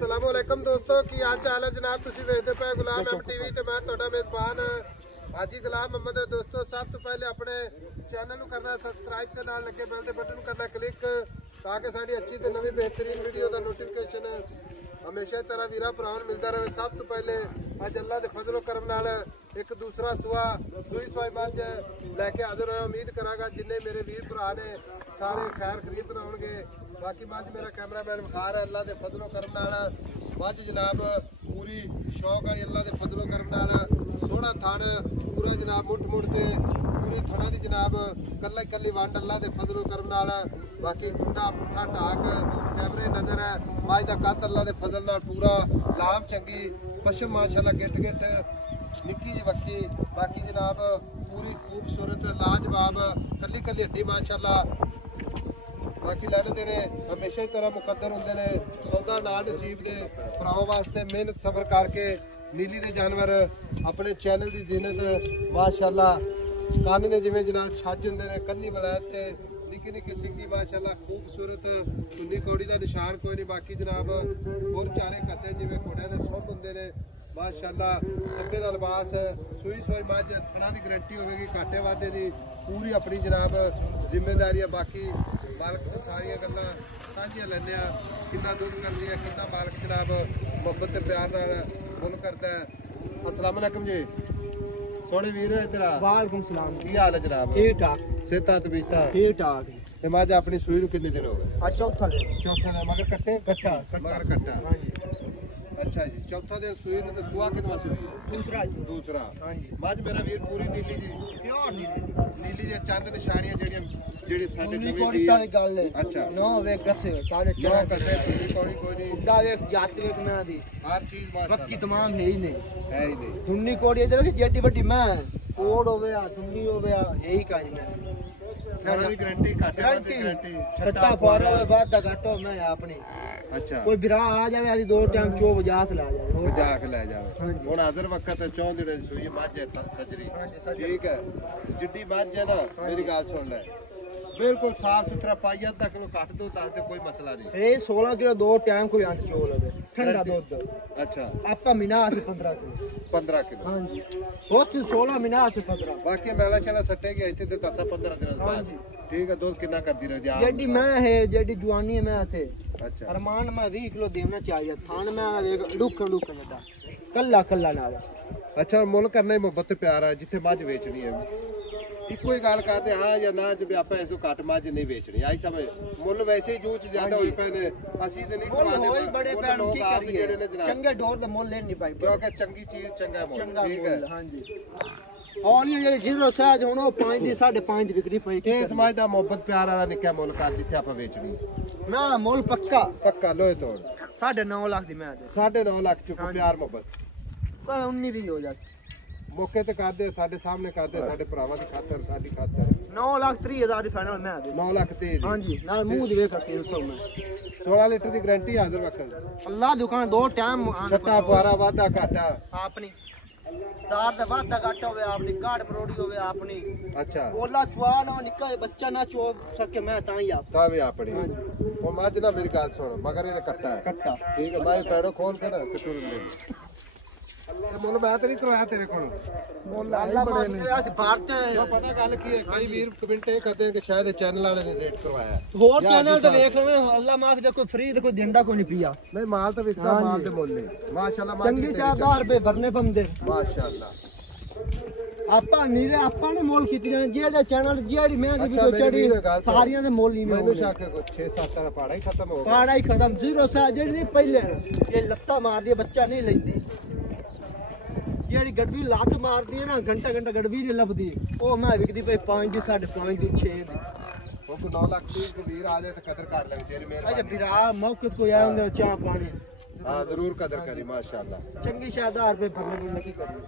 अस्सलामुअलैकुम दोस्तों की हाल चाल है जनाब। तुसी देखते पे गुलाम एम टीवी ते मैं तुहाडा मेजबान हाजी गुलाम मोहम्मद। दोस्तों सब तो पहले अपने चैनल नू करना सबसक्राइब ते नाल लगे बेल दे बटन नू करना क्लिक ताकि साडी अच्छी ते नवी बेहतरीन वीडियो दा नोटिफिकेशन हमेशा तरह वीरा भरावां नू मिलदा रहे। सब तो पहले अज अल्लाह दे फजलो करम नाल एक दूसरा सुआ सूई सवाई मझ लैके हाजिर होया। उम्मीद करांगा जिन्ने मेरे वीर भरा ने सारे खैर खरीद होणगे। बाकी मझ मेरा कैमरामैन विखार है। अल्लाह दे फजलो करम नाल मझ जनाब पूरी शौक वाली अल्लाह दे फजलो करम नाल सोहना थण पूरा जनाब मुठ मुठ ते पूरी थणा दी जनाब कल्ला कल्ली वंड अल्लाह दे फजलो करम नाल। बाकी गुंडा पुट्ठा ढाक कैमरे नजर है। मझ दा कद अल्लाह दे फजल नाल पूरा लाम चंगी पशम माशाअल्लाह गिट गिट निक्की जी वक्की। बाकी जनाब पूरी खूबसूरत लाजवाब कल्ली कल्ली हड्डी माशाअल्लाह। बाकी लैने देने हमेशा ही तरह मुकद्दर होंगे ने। सौदा ना नसीब के भरावां वास्ते मेहनत सफर करके नीली दे जानवर अपने चैनल की जीनत माशाअल्लाह। कन्न ने जिवें जनाब छज होंदे ने कन्नी वलैत ते निक्की निक्की सिंगी माशाअल्लाह खूबसूरत चुन्नी कौड़ी का निशान कोई नहीं। बाकी जनाब होर चारे कसे जिवें घोड़े दे सुंभ होंदे ने माशाअल्लाह। खब्बे दा लिबास सूई सोई मझ थणा की गारंटी होगी घाटे वाधे की पूरी अपनी जनाब जिम्मेदारी है। बाकी मालक तो सारिया गल्लां साझियां लैने आ कितना दुध करनी है कितना मालक जनाब मुहब्बत ते प्यार नाल मुल करदा है। अस्सलाम वालेकुम जी सोहणे वीर इधर आ। वालेकुम सलाम की हाल है जनाब? ठीक ठाक सेहतां तबीयतां ठीक ठाक। ते मझ अपनी सूई नूं किन्ने दिन हो गए? आज चौथा दिन मगर कट्टे कट्टा मगर कट्टा। हां जी अच्छा जी चौथा दिन सूई ने। तो सुआ किनवा सूई? दूसरा हां जी। मझ मेरा वीर पूरी नीली जी प्योर नीली जी चंद निशानियां जेड़ियां जेड़ी साडे नवी दी गल है। अच्छा नो वे कसे सारे चार कसे तुसी कोई नहीं उड़ा वे जात वे ना दी हर चीज माशाअल्लाह पक्की तमाम है ही नहीं हुन्नी कोड़ी दे जेडी बड़ी मैं कोड होवे आ दुन्नी होवे आ यही काज में थाना दी गारंटी काटे वादी गारंटी छट्टा फौरा होवे बाद दा काटो मैं अपनी। अच्छा कोई बिरा आ जावे आदि दो टाइम चो बजा के ला जावे बजा के ले जावे। हुन हाजिर वक्त चौं दिने सूई मझ है सजरी ठीक है जिड्डी मझ है ना मेरी गल सुन ले बिल्कुल साफ सुथरा पाई अद्धा किलो कट दो दस दे कोई मसला नहीं। ए 16 किलो दो टाइम कोई अंत चो लवे ठंडा दूध। अच्छा आपका मीना से 15 किलो हां जी होत 16 मीना से 15। बाकी मेला चला सट्टे गया इथे ते 10 15 दिन बाद ठीक है दूध कितना कर दी रह जा जेडी मैं है जेडी जवानी है मैं थे। अच्छा अरमान मैं 20 किलो देना चाहिए थान में वेख डुक डुक दा कल्ला कल्ला नाल। अच्छा मुल करना ही मोहब्बत प्यार है जिथे मझ बेचनी है इको ही गल करते हाँ या ना जब आप ऐसो घट मझ नहीं बेचनी आई समझ मुल वैसे ही जूच ज्यादा होई पे ने असि ते नहीं करवांदे बड़े लोग आप जेड़े ने जनाब चंगे डोर दा मुल ले नहीं पाई क्योंकि चंगी चीज चंगा मुल ठीक है। हां जी औनी जेड़ी जीरो सहज हुन ओ 5 दी 5.5 दी विक्री पई के समझ दा मोहब्बत प्यार वाला निक्का मुल कर जिथे आप बेचनी मैं मुल पक्का पक्का लोए तोड़ 9.5 लाख दी मैं 9.5 लाख चुप प्यार मोहब्बत कोई 19 भी हो जाए मौके ते कर दे साडे सामने कर दे साडे भरावां दी खातर साडी खातर 9,30,000 दी फाइनल मैं दे 9,30,000 हां जी नाल मुंह दी वेख असील सो मैं 16 लीटर दी गारंटी हाजिर वक्त अल्लाह दुकान दो टाइम छट्टा फुआरा वादा घाटा अपनी दार दा वादा घाटा होवे अपनी गाड़ बरोड़ी होवे अपनी। अच्छा ओला चुआन निक्का बच्चा ना चो सके मैं तां ही आप तावे अपनी ओ मझ ना मेरी गल सुन मगर ये कट्टा है कट्टा ठीक है मैं पैड़ो खोल के ना कटोर ले मुल मैं तो नहीं करवाया तेरे को मुल अल्लाह बड़े ने अस भारत पता गल की है कई वीर कमेंट ये करते हैं कि शायद चैनल वाले ने रेट करवाया होर चैनल तो देख ले अल्लाह माफ दे कोई फ्री दे कोई देंदा कोई नहीं पिया नहीं माल तो विकदा माल दे मुल ने माशाल्लाह चंगी 4000 रुपए भरने पमदे माशाल्लाह आपा नीरे आपा ने मोल कीती ने जेड़े चैनल जेड़ी मैं दी वीडियो चढ़ी सारियां दे मोल ही में मैनू शक को 6-7 दा पाड़ा ही खत्म हो गया पाड़ा ही खत्म जीरो सा जेड़ी नहीं पहले ये लत्ता मार दी बच्चा नहीं लेंदी जेड़ी गड़वी लात मार दी है ना घंटा घंटा गड़वी नहीं लभदी ओ मैं विकदी पे 5 दी 5.5 दी 6 दी ओ को 9 लाख 30 को वीर आ जाए तो कदर कर ले तेरी मेहरबानी। अच्छा बिरा मौके को आए होंगे चाह पानी हां जरूर कदर करी माशाल्लाह चंगी 6000 रुपए भरने की करी।